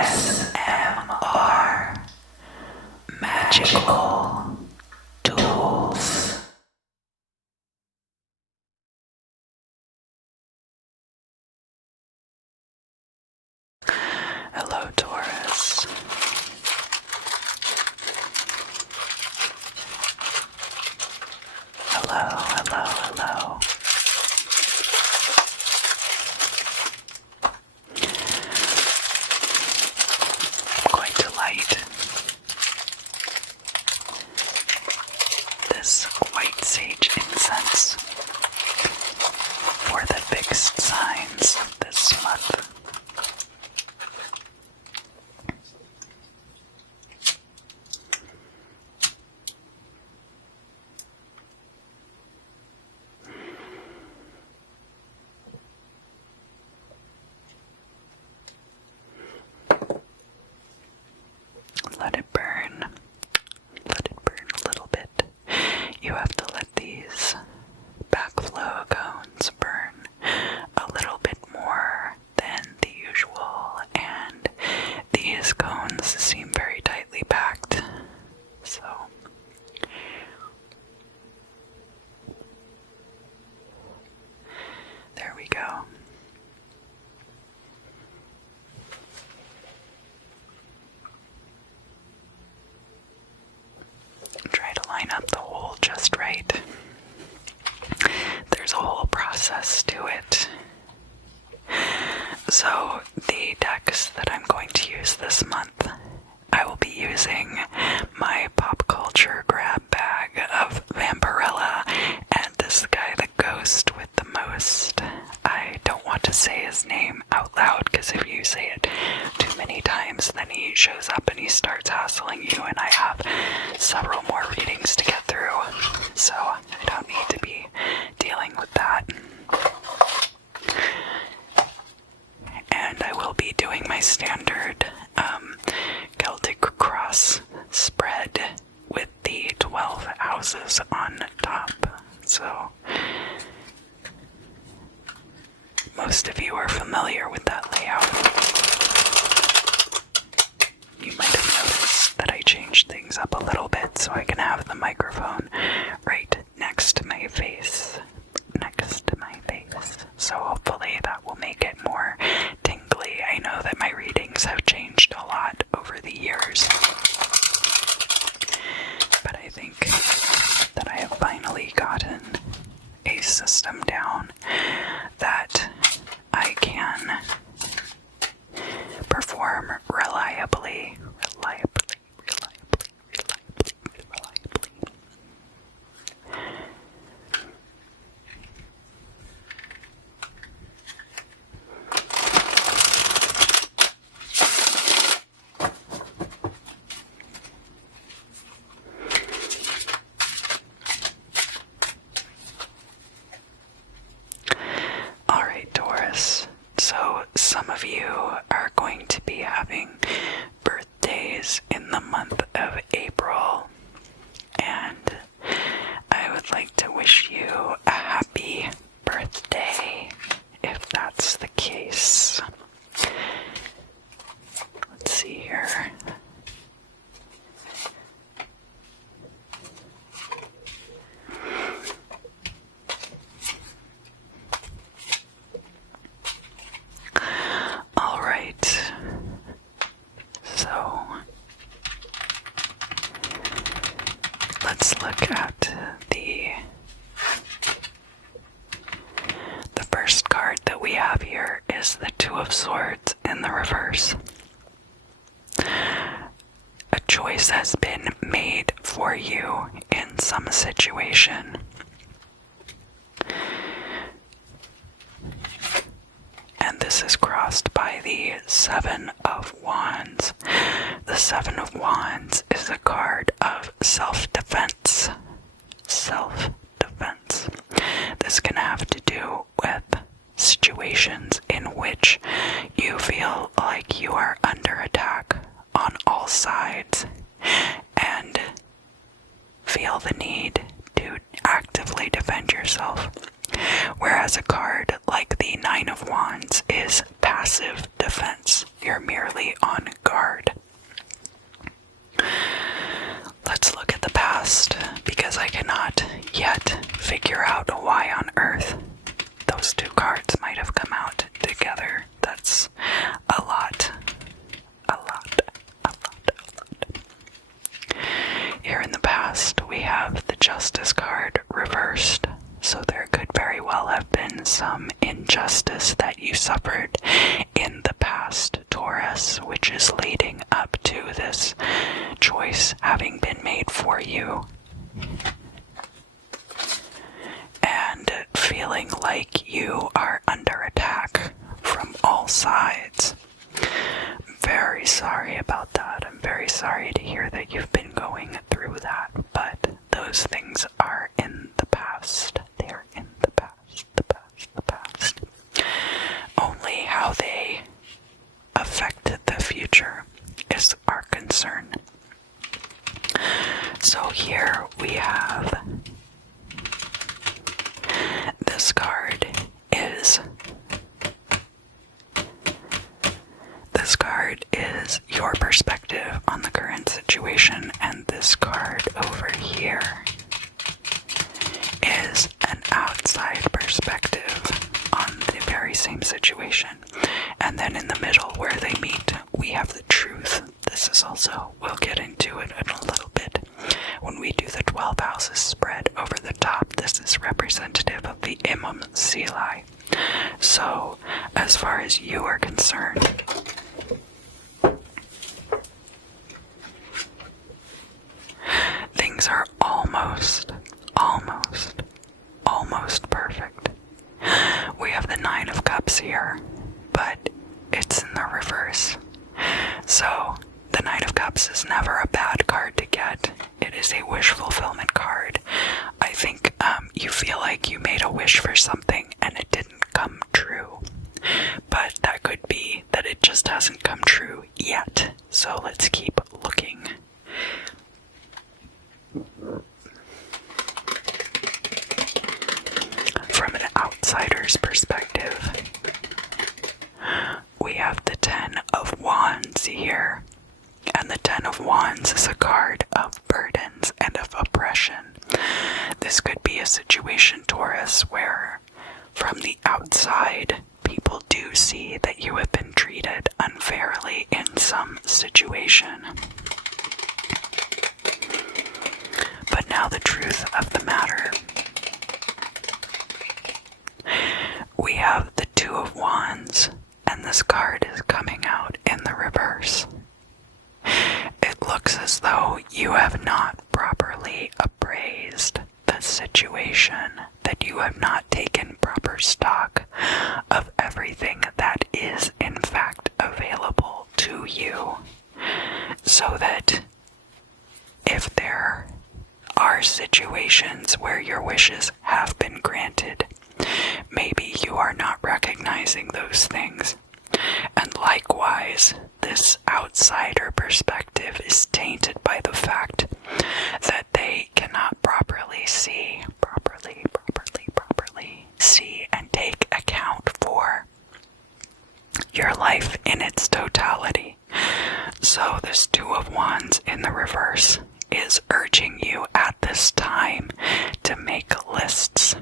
ASMR Magical Tools. Hello, Taurus. Hello, hello, hello. I'm going to light this white sage incense for the fixed signs this month. Let it burn. Let it burn a little bit. You have to let these backflow cones burn a little bit more than the usual, and these cones seem very tightly packed, so there we go. Try to line up the hole just right. There's a whole process to it. So the decks that I'm going to use this month, I will be using my pop culture grab bag of Vampirella and this guy, the ghost with the most. I don't want to say his name out loud because if you say it too many times, then he shows up and he starts hassling you, and I have several more readings to get through, so I don't need to be dealing with that. And I will be doing my standard Celtic cross spread with the 12 houses on top. So most of you are familiar with that layout. You might have noticed that I changed things up a little bit so I can have the microphone right next to my face. So hopefully that will make it more tingly. I know that my readings have changed a lot over the years, but I think that I have finally gotten a system down that I can perform reliably. Alright, Taurus. So some of you are going to be having birthdays in the month of April, and I would like to wish you a happy birthday if that's the case. Let's see here. Alright, so let's look at the first card that we have here is the Two of Swords in the reverse. A choice has been made for you in some situation. And this is crossed by the Seven of Wands. The Seven of Wands is a card of self-defense. Self-defense. This can have to do with situations in which you feel like you are under attack on all sides and feel the need to actively defend yourself. Whereas a card like the Nine of Wands is passive defense. You're you're merely on guard. Let's look at the past, because I cannot yet figure out why on earth those two cards might have come out together. That's a lot. Here in the past, we have the Justice card reversed, so there could very well have been some injustice that you suffered in the past, Taurus, which is leading up to this choice having been made for you. And feeling like you are under attack from all sides. Very sorry about that. I'm very sorry to hear that you've been going through that, but those things are in the past. They're in the past, the past. Only how they affected the future is our concern. So here we have this card is your perspective on the current situation, and this card over here is an outside perspective on the very same situation. And then in the middle where they meet, we have the truth. This is also, we'll get into it in a little bit. When we do the 12 houses spread over the top, this is representative of the Imam Silai. So, as far as you are concerned, things are almost perfect. We have the 9 of Cups here, but it's in the reverse. So, the 9 of Cups is never a bad card to get. It is a wish fulfillment card. I think you feel like you made a wish for something and it didn't come true. But that could be that it just hasn't come true yet. So let's keep looking. From an outsider's perspective, we have the 10 of Wands here. And the 10 of Wands is a card of burdens and of oppression. This could be a situation, Taurus, where from the outside, people do see that you have been treated unfairly in some situation. But now the truth of the matter. We have the 2 of Wands, and this card is coming out in the reverse. It looks as though you have not properly appraised the situation, that you have not taken proper stock of everything that is in fact available to you, so that if there are situations where your wishes have been granted, maybe you are not recognizing those things. And likewise, this outsider perspective is tainted by the fact that they cannot properly see and take account for your life in its totality. So this 2 of Wands in the reverse is urging you at this time to make lists.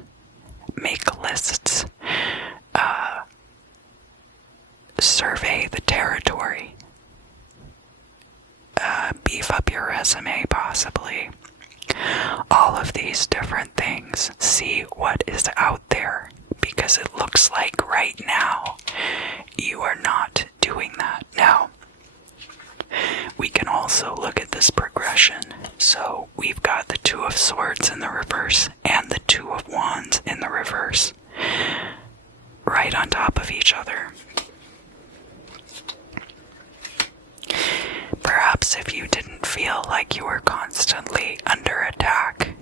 Survey the territory. Beef up your resume, possibly. All of these different things. See what is out there, because it looks like right now you are not doing that. Now, we can also look at this progression. So we've got the 2 of Swords in the reverse and the 2 of Wands in the reverse, right on top of each other. Perhaps if you didn't feel like you were constantly under attack,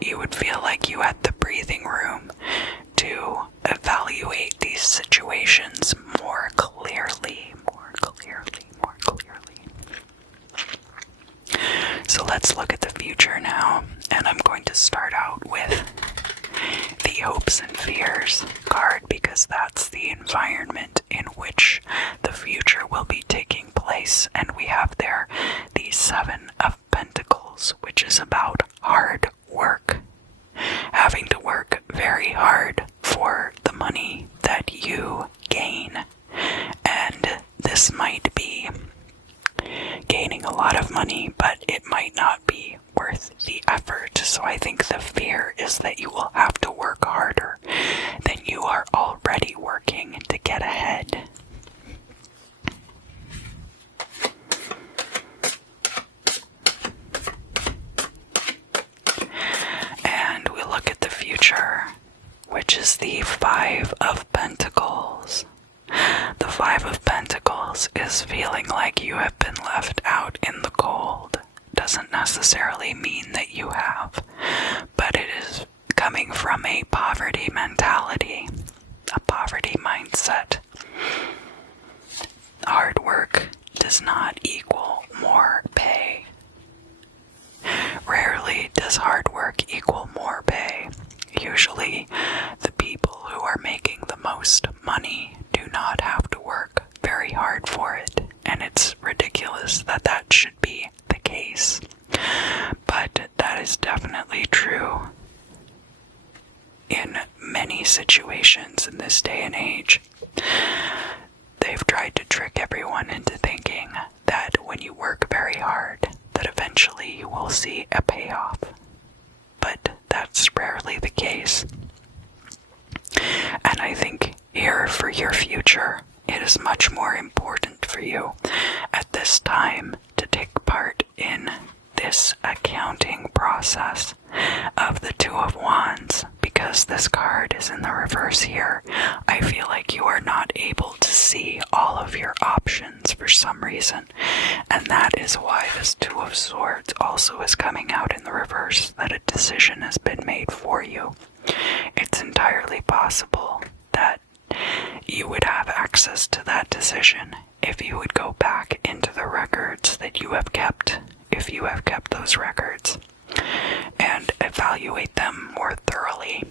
you would feel like you had the breathing room to evaluate these situations more clearly. So let's look at the future now, and I'm going to start out with the hopes and fears card, because that's the environment in which the future will be taking place. And we have there the Seven of Pentacles, which is about hard work. Having to work very hard for the money that you gain. And this might be gaining a lot of money, but it might not be worth the effort. So I think the fear is that you will have to work harder than you are already working to get ahead. And we look at the future, which is the Five of Pentacles. The Five of Pentacles is feeling like you have been left out in the cold. Doesn't necessarily mean that you have, but it is coming from a poverty mentality, a poverty mindset. Hard work does not equal more pay. Rarely does hard work equal more pay. Usually, the people who are making the most money do not have to work very hard for it, and it's ridiculous that that should be the case. But that is definitely true in many situations in this day and age. They've tried to trick everyone into thinking that when you work very hard, that eventually you will see a payoff. But that's rarely the case. And I think here for your future, it is much more important for you at this time to take part in this accounting process of the Two of Wands. Because this card is in the reverse here, I feel like you are not able to see all of your options for some reason. And that is why this Two of Swords also is coming out in the reverse, that a decision has been made for you. It's entirely possible that you would have access to that decision if you would go back into the records that you have kept, if you have kept those records, and evaluate them more thoroughly.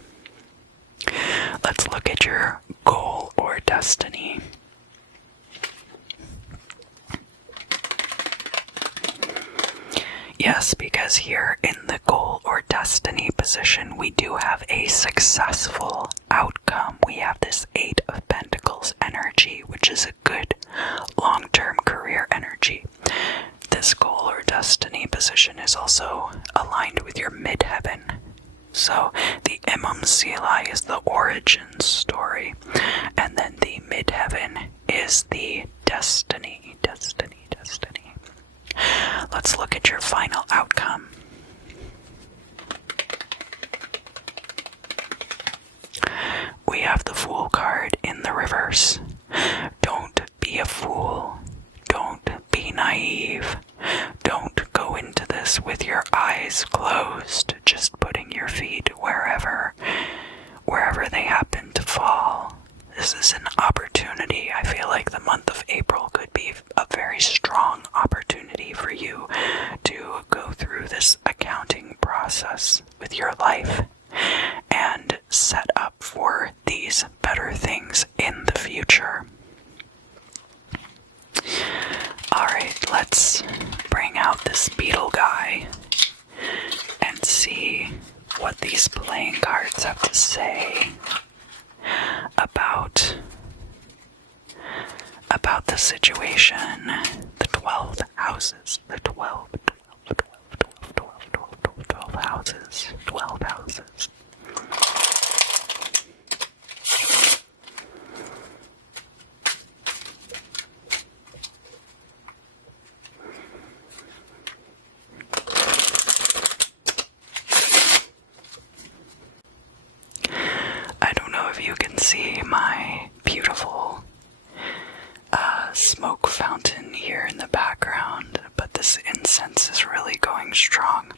Let's look at your goal or destiny. Yes, because here in the goal or destiny position, we do have a successful outcome. We have this Eight of Pentacles energy, which is a good long-term career energy. This goal or destiny position is also aligned with your midheaven. So the Imam Sila is the origin story, and then the midheaven is the destiny. Let's look at your final outcome. We have the Fool card in the reverse. Don't be a fool. Don't be naive. Don't go into this with your eyes closed, just putting your feet wherever they happen to fall. This is an opportunity. I feel like the month of April could be a very strong opportunity for you to go through this accounting process with your life and set up for these better things in the future. Alright, let's bring out this beetle guy and see what these playing cards have to say about the situation. The 12 houses. The 12 houses. 12 houses. I don't know if you can see my beautiful smoke fountain here in the background, but this incense is really going strong.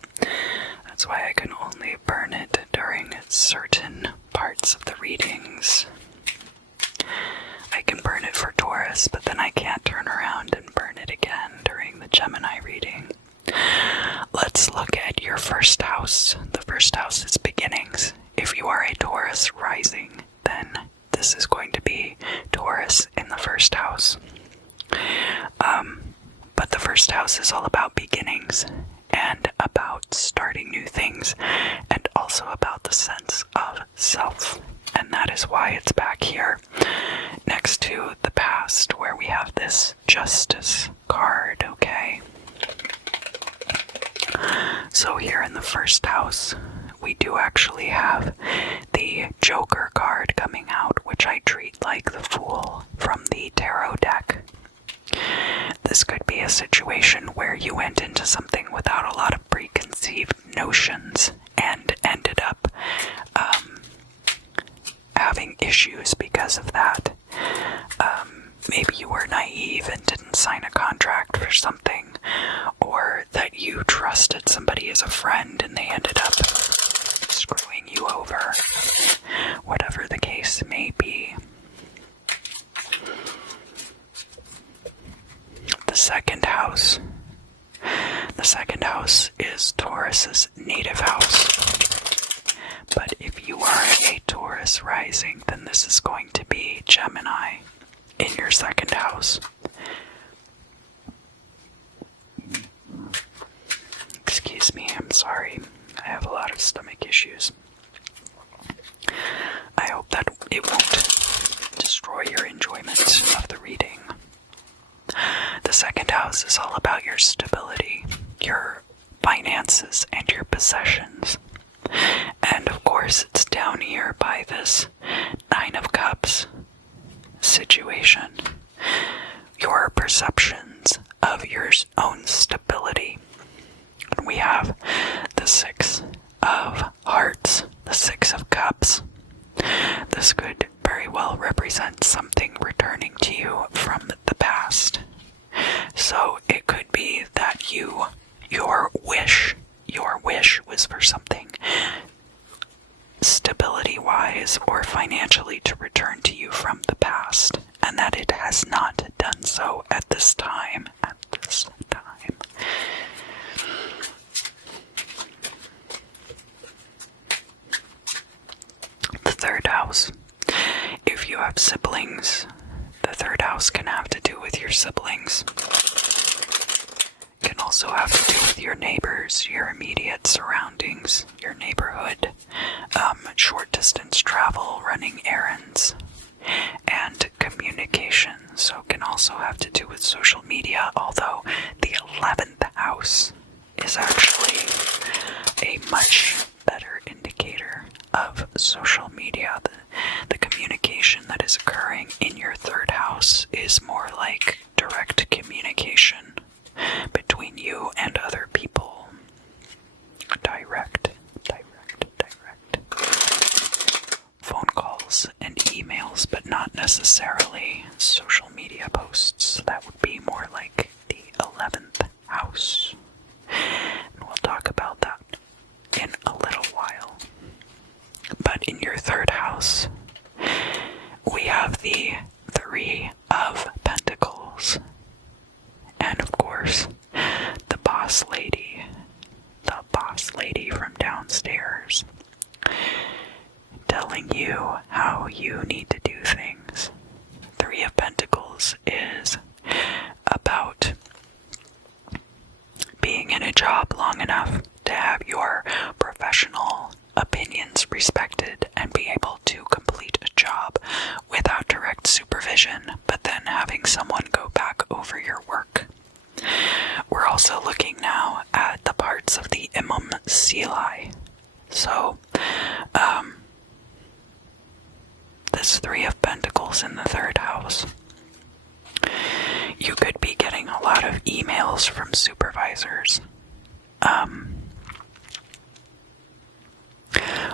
That's why I can only burn it during certain parts of the readings. I can burn it for Taurus, but then I can't turn around and burn it again during the Gemini reading. Let's look at your first house. The first house is beginnings. If you are a Taurus rising, then this is going to be Taurus in the first But the first house is all about beginnings and about starting new things and also about the sense of self. And that is why it's back here next to the past, where we have this justice card, okay? So here in the first house, we do actually have the Joker card coming out, which I treat like the Fool from the Tarot deck. This could be a situation where you went into something without a lot of preconceived notions and ended up having issues because of that. Maybe you were naive and didn't sign a contract for something, or that you trusted somebody as a friend and they ended up screwing you over. Whatever the case may be. The second house is Taurus's native house. But if you are a Taurus rising, then this is going to be Gemini in your second house. Excuse me, I'm sorry. I have a lot of stomach issues. I hope that it won't destroy your enjoyment of the reading. The second house is all about your stability, your finances, and your possessions. And of course, it's down here by this Nine of Cups situation. Your perceptions of your own stability. And we have the Six of Hearts, the Six of Cups. This could very well represent something returning to you from the past. So it could be that your wish was for something stability-wise or financially to return to you from the past, and that it has not done so at this time. The third house. If you have siblings, the third house can have to do with your siblings. It can also have to do with your neighbors, your immediate surroundings, your neighborhood, short distance travel, running errands, and communication. So it can also have to do with social media, although the 11th house is actually a much better indicator of social media. The communication that is occurring in your third house is more like direct communication between you and other people. Direct. Phone calls and emails, but not necessarily social media posts. That would be more like the 11th house. And we'll talk about that in a little while. But in your third house, we have the Three of Pentacles. And of course, the boss lady from downstairs, telling you how you need to do things. Three of Pentacles is about being in a job long enough to have your professional opinions respected and be able to complete a job without direct supervision, but then having someone go back over your work. We're also looking now at the parts of the Imam Sili. So, this Three of Pentacles in the third house. You could be getting a lot of emails from supervisors.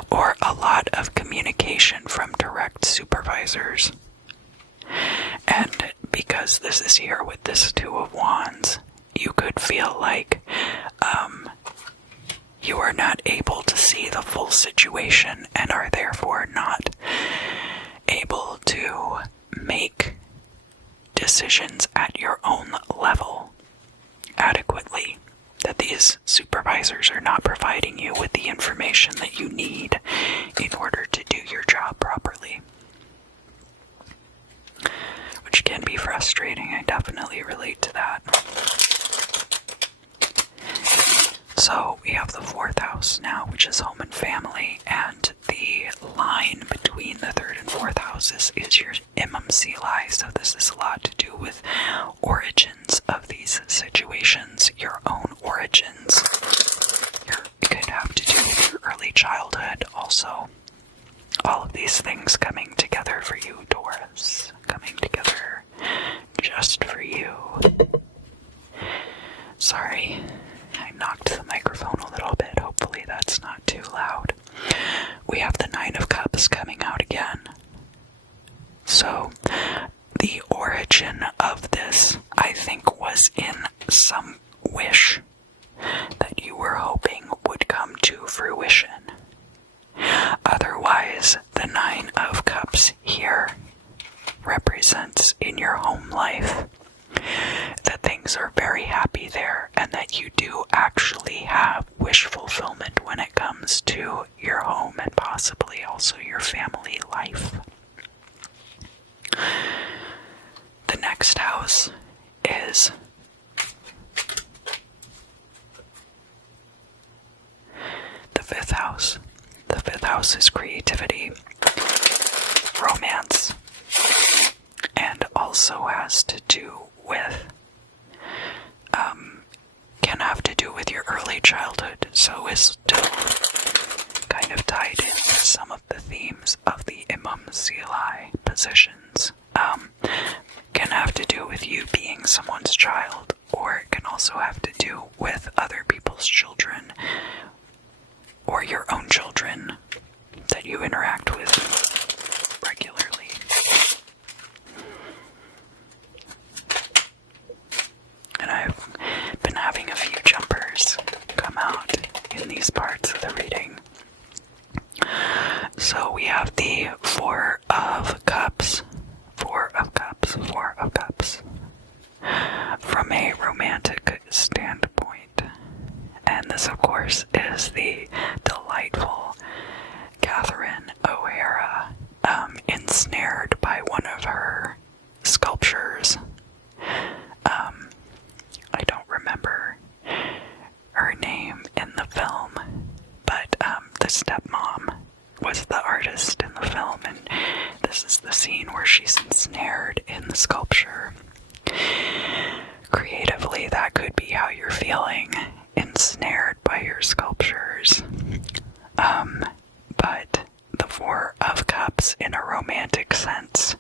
Or a lot of communication from direct supervisors. And because this is here with this Two of Wands, you could feel like you are not able to see the full situation and are therefore not able to make decisions at your own level adequately. That these supervisors are not providing you with the information that you need in order to do your job properly. Which can be frustrating. I definitely relate to that. So we have the 4th house now, which is home and family, and the line between the 3rd and 4th houses is your imam sili. So this is a lot to do with origins of these situations, your own origins. It could have to do with your early childhood also. All of these things coming together for you, Taurus. Coming together just for you. Sorry, I knocked the microphone a little bit. Hopefully that's not too loud. We have the 9 of Cups coming out again. So, the origin of this, I think, was in some wish that you were hoping would come to fruition. Otherwise, the 9 of Cups here represents in your home life that things are very happy there and that you do actually have wish fulfillment when it comes to your home and possibly also your family life. The next house is the 5th house. The 5th house is creativity, romance, and also has to do with, can have to do with your early childhood, so is still kind of tied in with some of the themes of the imam sili positions. Can have to do with you being someone's child, or it can also have to do with other people's children, or your own children that you interact with regularly. And I've been having a few jumpers come out in these parts of the reading. So we have the 4 of Cups. 4 of Cups. 4 of Cups. From a romantic standpoint. And this, of course, is the delightful Catherine O'Hara, ensnared by one of her sculptures. I don't remember her name in the film, but the stepmom was the artist in the film, and this is the scene where she's ensnared in the sculpture. Creatively, that could be how you're feeling, ensnared by your sculptures. But the 4 of Cups in a romantic sense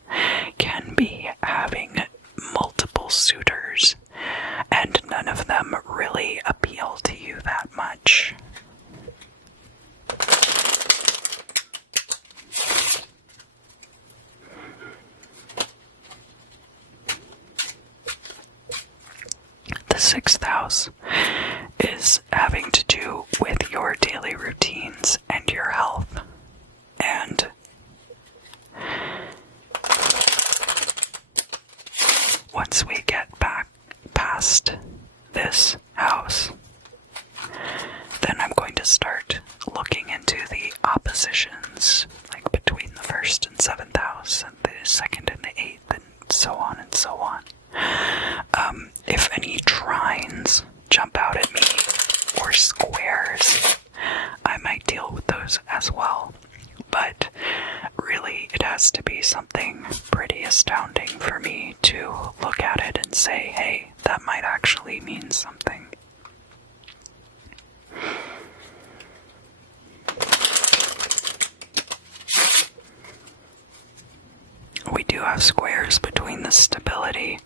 can be having multiple suitors, and none of them really appeal to you that much. The 6th house is having to do with your daily routines and your health. And once we get back past this house, then I'm going to start looking into the oppositions, like between the 1st and 7th house, and the 2nd and the 8th, and so on and so on. If any trines jump out at me, or squares, I might deal with those as well. But really, it has to be something pretty astounding for me to look at it and say, hey, that might actually mean something. We do have squares between the stability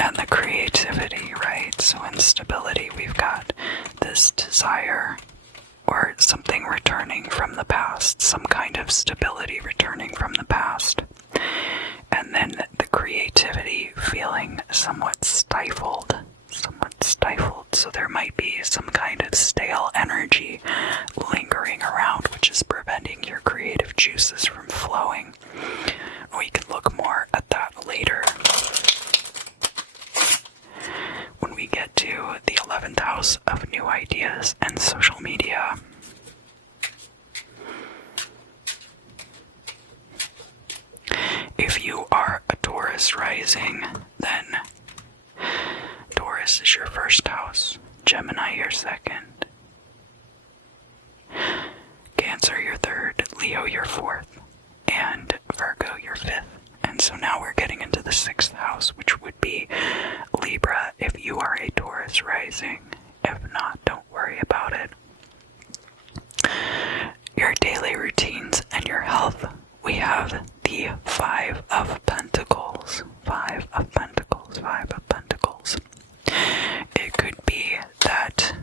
and the creativity, right? So in stability, we've got this desire or something returning from the past, some kind of stability returning from the past. And then the creativity feeling somewhat stifled. So there might be some kind of stale energy lingering around, which is preventing your creative juices from flowing. We can look more at that later. When we get to the 11th house of new ideas and social media. If you are a Taurus rising, rising, then Taurus is your first house, Gemini your second, Cancer your third, Leo your fourth, and Virgo your fifth. And so now we're getting into the sixth house, which would be Libra if you are a Taurus rising. If not, don't worry about it. Your daily routines and your health. We have the Five of Pentacles. Five of Pentacles. Five of Pentacles. It could be that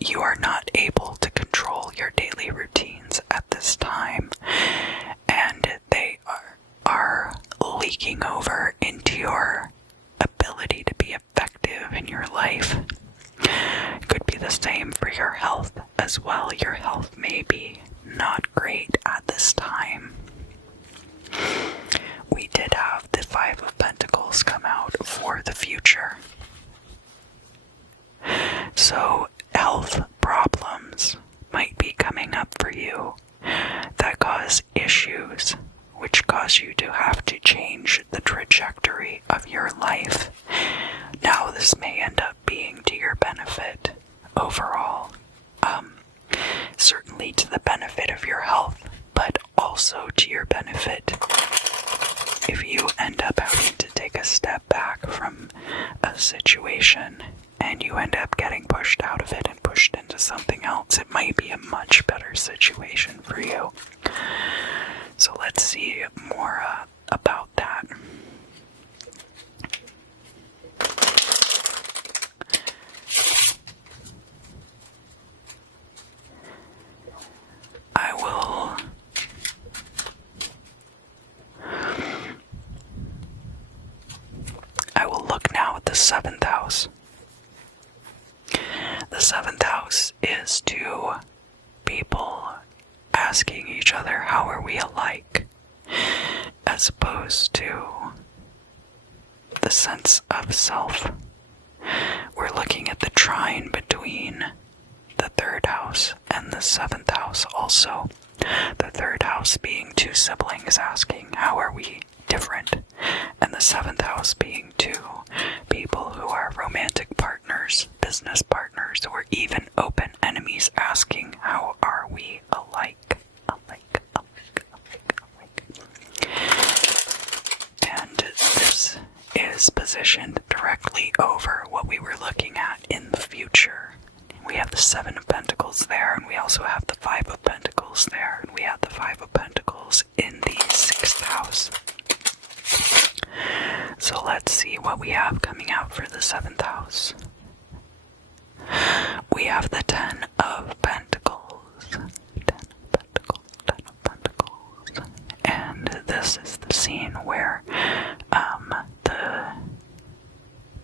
you are not able to control your daily routines at this time, and they are leaking over into your ability to be effective in your life. It could be the same for your health as well. Your health may be not great at this time. We did have the Five of Pentacles come out for the future. So health problems might be coming up for you that cause issues, which cause you to have to change the trajectory of your life. Now, this may end up being to your benefit overall. Certainly to the benefit of your health, but also to your benefit if you end up having to take a step back from a situation and you end up getting pushed out of it and pushed into something else. It might be a much better situation for you. So let's see more about that. I will look now at the seventh house. The seventh house is to people asking each other, how are we alike? As opposed to the sense of self. We're looking at the trine between the third house and the seventh house also. The third house being two siblings asking, how are we different? And the seventh house being two people who are romantic partners, business partners, or even open enemies asking, how are we alike? Alike. And this is positioned directly over what we were looking at in the future. We have the Seven of Pentacles there, and we also have the Five of Pentacles there, and we have the Five of Pentacles in the sixth house. So let's see what we have coming out for the seventh house. We have the Ten of Pentacles. Ten of Pentacles, Ten of Pentacles. And this is the scene where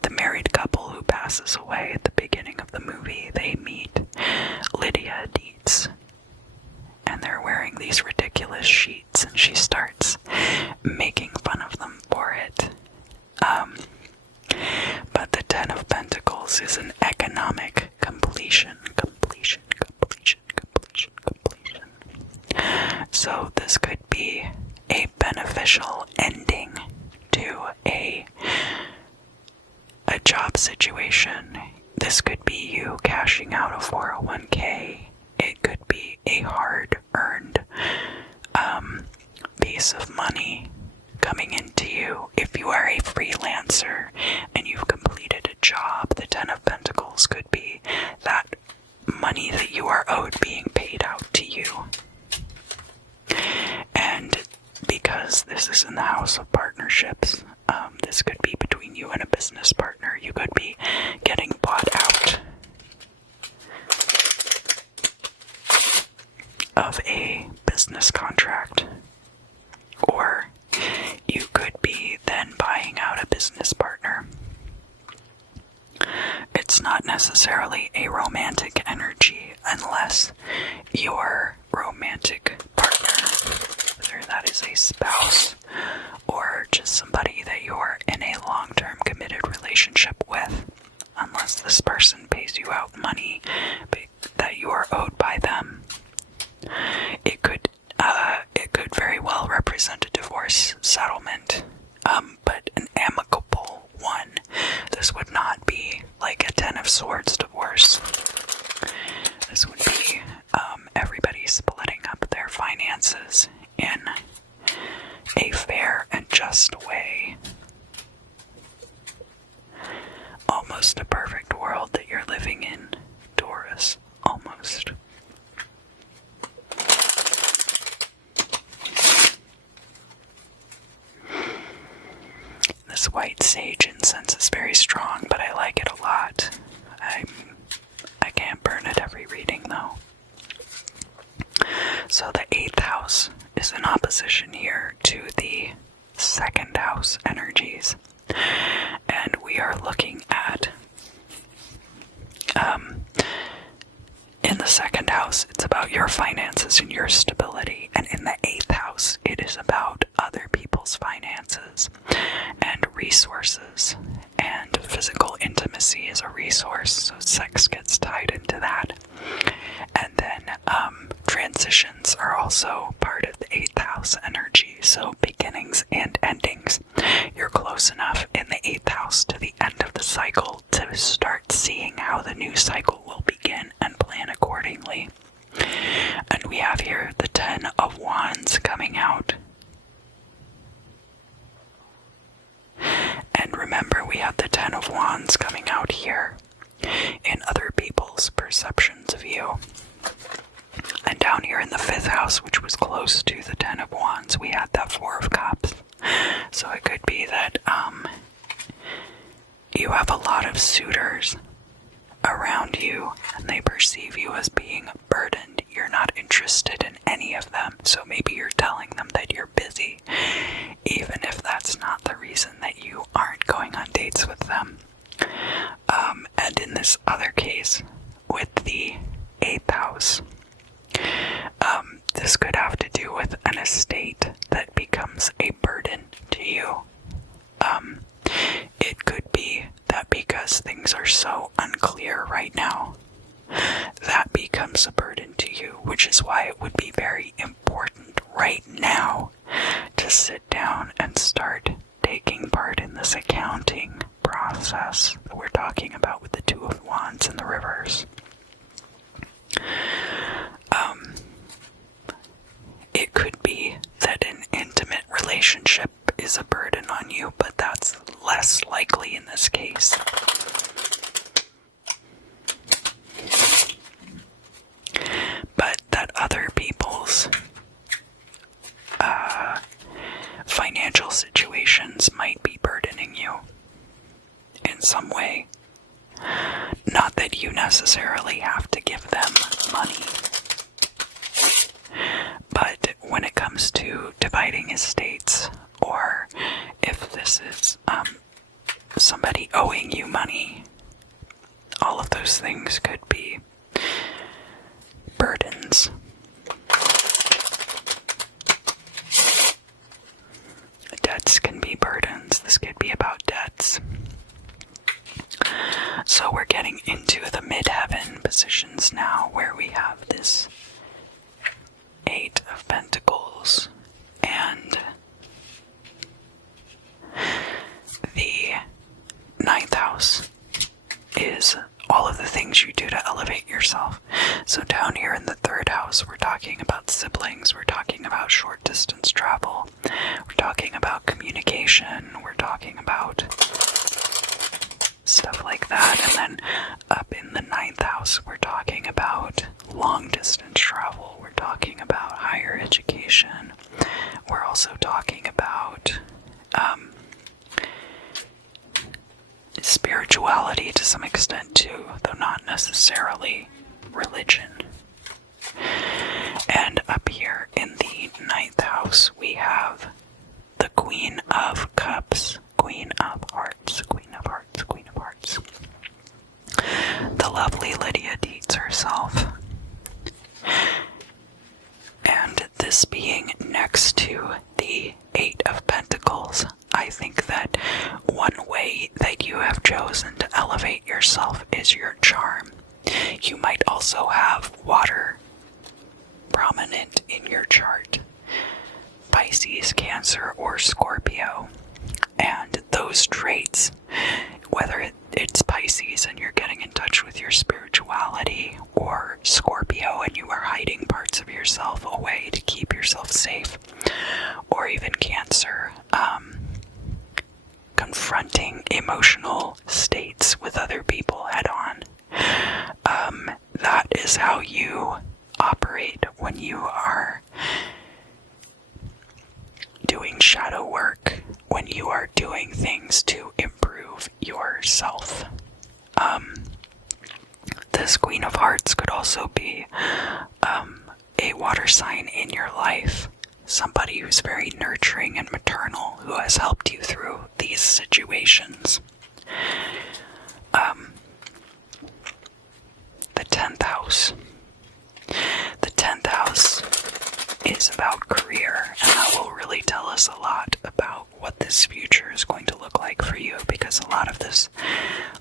the married couple who passes away at the beginning of the movie, they meet Lydia Dietz. And they're wearing these ridiculous sheets, and she starts making fun of them for it. But the Ten of Pentacles is an economic completion. So this could be a beneficial ending to a job situation. This could be you cashing out a 401k. It could be a hard-earned piece of money coming into you. If you are a freelancer and you've completed a job, the Ten of Pentacles could be that money that you are owed being paid out to you. And because this is in the house of partnerships, this could be between you and a business partner. You could be getting bought out of a business contract, or you could be then buying out a business partner. It's not necessarily a romantic energy unless your romantic partner, whether that is a spouse or just somebody that you're in a long-term committed relationship with, unless this person pays you out money that you are owed by them. It could very well represent a divorce settlement, but an of Swords divorce. This would be everybody splitting up their finances in a fair and just way. Almost a perfect world that you're living in, Taurus. Almost. This white sage incense is very strong, but I like it a lot. I can't burn it every reading though. So the 8th house is in opposition here to the 2nd house energies. And we are looking at, in the 2nd house, it's about your finances and your stability. And in the 8th house, it is about other people's finances and resources. And physical intimacy is a resource, so sex gets tied into that. And then transitions are also part of the 8th house energy, so beginnings and endings. You're close enough in the 8th house to the end of the cycle to start seeing how the new cycle will begin and plan accordingly. And we have here the 10 of Wands coming out. And remember, we have the 10 of Wands coming out here in other people's perceptions of you. And down here in the 5th house, which was close to the 10 of Wands, we had that 4 of Cups. So it could be that you have a lot of suitors around you, and they perceive you as being burdened. You're not interested in any of them, so maybe you're telling them that you're busy, even if that's not the reason that you aren't going on dates with them. And in this other case, with the 8th house, this could have to do with an estate that becomes a burden to you. It could be that because things are so unclear right now, that becomes a burden to you, which is why it would be very important right now to sit down and start taking part in this accounting process that we're talking about with the 2 of Wands and the reverse. It could be that an intimate relationship is a burden on you, but that's less likely in this case. But that other people's financial situations might be burdening you in some way. Not that you necessarily have to give them money. But when it comes to dividing estates, or if this is somebody owing you money, all of those things could be burdens. Debts can be burdens. This could be about debts. So we're getting into the midheaven positions now, where we have this 8 of Pentacles and the 9th house is all of the things you do to elevate yourself. So down here in the 3rd house, we're talking about siblings, we're talking about short distance travel, we're talking about communication, we're talking about stuff like that. And then up in the 9th house, we're talking about long distance travel, we're talking about higher education, we're also talking about spirituality to some extent too, though not necessarily religion. And up here in the 9th house, we have the Queen of Cups, Queen of Hearts, Queen of Hearts, Queen of Hearts. The lovely Lydia Dietz herself. And this being next to the 8 of Pentacles, I think that one way that you have chosen to elevate yourself is your charm. You might also have water prominent in your chart. Pisces, Cancer, or Scorpio. And those traits, whether it's Pisces and you're getting in touch confronting emotional states with other people head on. That is how you operate when you are doing shadow work, when you are doing things to improve yourself. This Queen of Hearts could also be a water sign in your life. Somebody who's very nurturing and maternal, who has helped you through these situations. The 10th house. The 10th house is about career, and that will really tell us a lot about what this future is going to look like for you, because a lot of this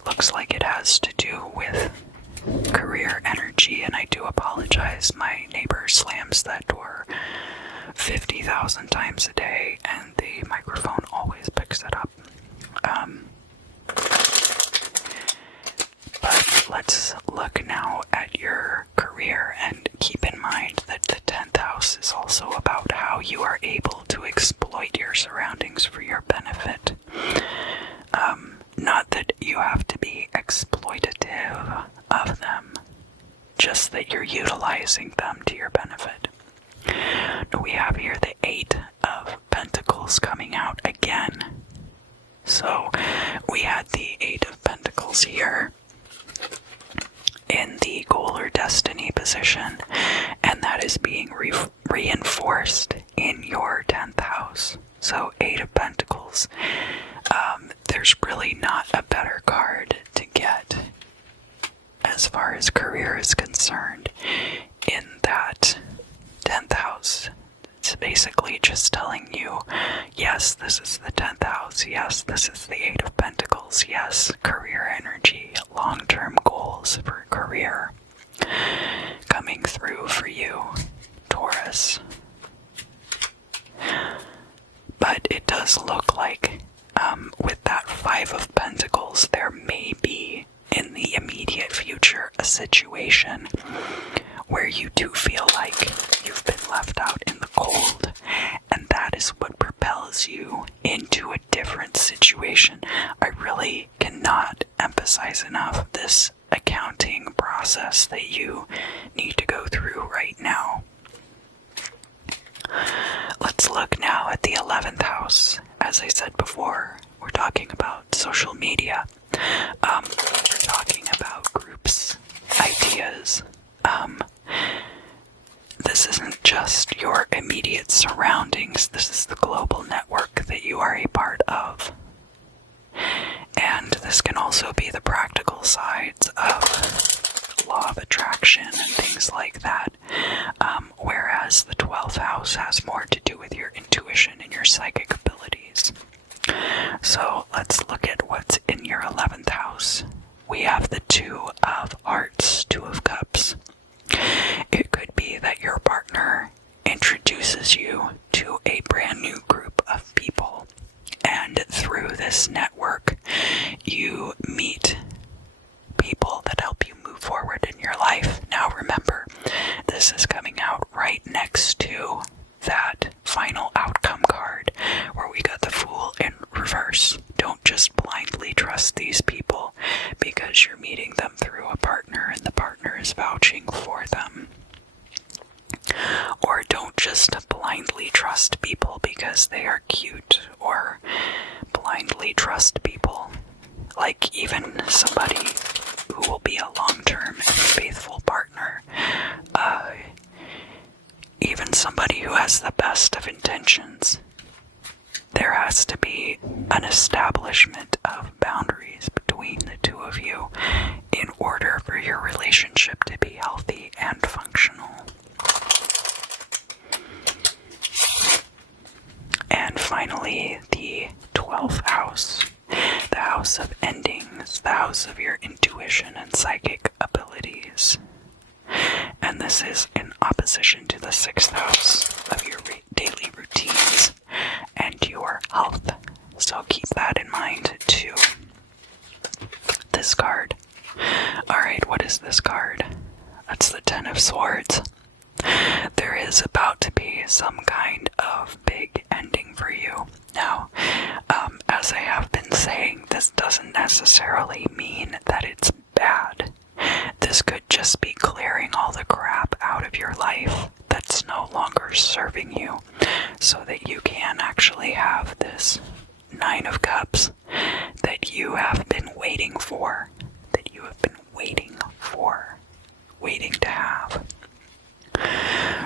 looks like it has to do with career energy, and I do apologize. My neighbor slams that door 50,000 times a day, and the microphone always picks it up. But let's look now at your career, and keep in mind that the 10th house is also about how you are able to exploit your surroundings for your benefit. Not that you have to be exploitative of them, just that you're utilizing them to your benefit. We have here the 8 of Pentacles coming out again. So we had the 8 of Pentacles here in the goal or destiny position, and that is being reinforced in your 10th house. So 8 of Pentacles. There's really not a better card to get as far as career is concerned in that 10th house. It's basically just telling you, yes, this is the 10th house, yes, this is the 8 of Pentacles, yes, career energy, long-term goals for career coming through for you, Taurus. But it does look like with that 5 of Pentacles, there may be in the immediate future a situation where you do feel like you've been left out in the cold, and that is what propels you into a different situation. I really cannot emphasize enough this accounting process that you need to go through right now. Let's look now at the 11th house. As I said before, we're talking about social media. We're talking about groups, ideas. This isn't just your immediate surroundings. This is the global network that you are a part of. And this can also be the practical sides of law of attraction and things like that. Whereas the 12th house has more to do with your intuition and your psychic abilities. So let's look at what's in your 11th house. We have the 2 of Hearts, 2 of Cups. It could be that your partner introduces you to a brand new group of people, and through this network you meet people that help you move forward in your life. Now remember, this is coming out right next to that final outcome card where we got the Fool in reverse. Don't just blindly trust these people because you're meeting them through a partner and the partner is vouching for them. Or don't just blindly trust people because they are cute, or blindly trust people, like even somebody who will be a long-term and faithful partner, even somebody who has the best of intentions. There has to be an establishment of boundaries between the two of you in order for your relationship to be healthy and functional. And finally, the 12th house, the house of endings, the house of your intuition and psychic abilities. And this is in opposition to the 6th house of your daily routines and your health. So keep that in mind too. This card. Alright, what is this card? That's the 10 of Swords. There is about to be some kind of big ending for you. Now, as I have been saying, this doesn't necessarily mean that it's bad. This could just be clearing all the crap out of your life that's no longer serving you, so that you can actually have this Nine of Cups that you have been waiting for, waiting to have.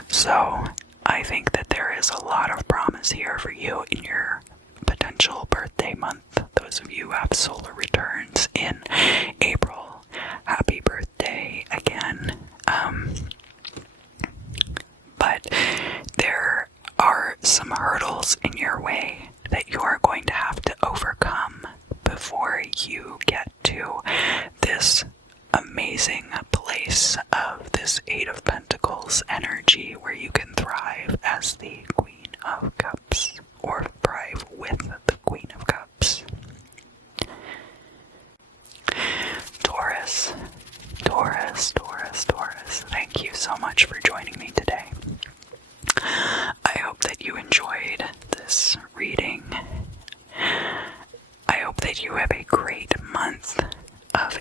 So, I think that there is a lot of promise here for you in your potential birthday month. Those of you who have solar returns in April, happy birthday again. But there are some hurdles in your way that you are going to have to overcome before you get to this amazing place of this Eight of Pentacles energy where you can thrive as the Queen of Cups, or thrive with the Queen of Cups. Taurus, thank you so much for joining me today. I hope that you enjoyed this reading. I hope that you have a great month of